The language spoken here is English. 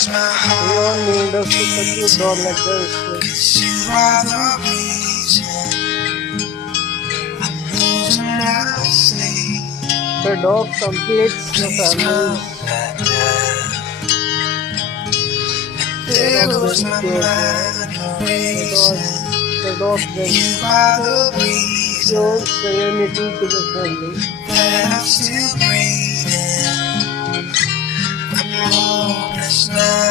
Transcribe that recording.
was my We all need a super cute dog like this. 'cause you are the reason I'm losing my sleep. The dog completes the Please family. come back now. The There dog goes very my cute. mind erasing. The dog brings You are the reason pure serenity to the family. that I'm still breathing. I'm hopeless now.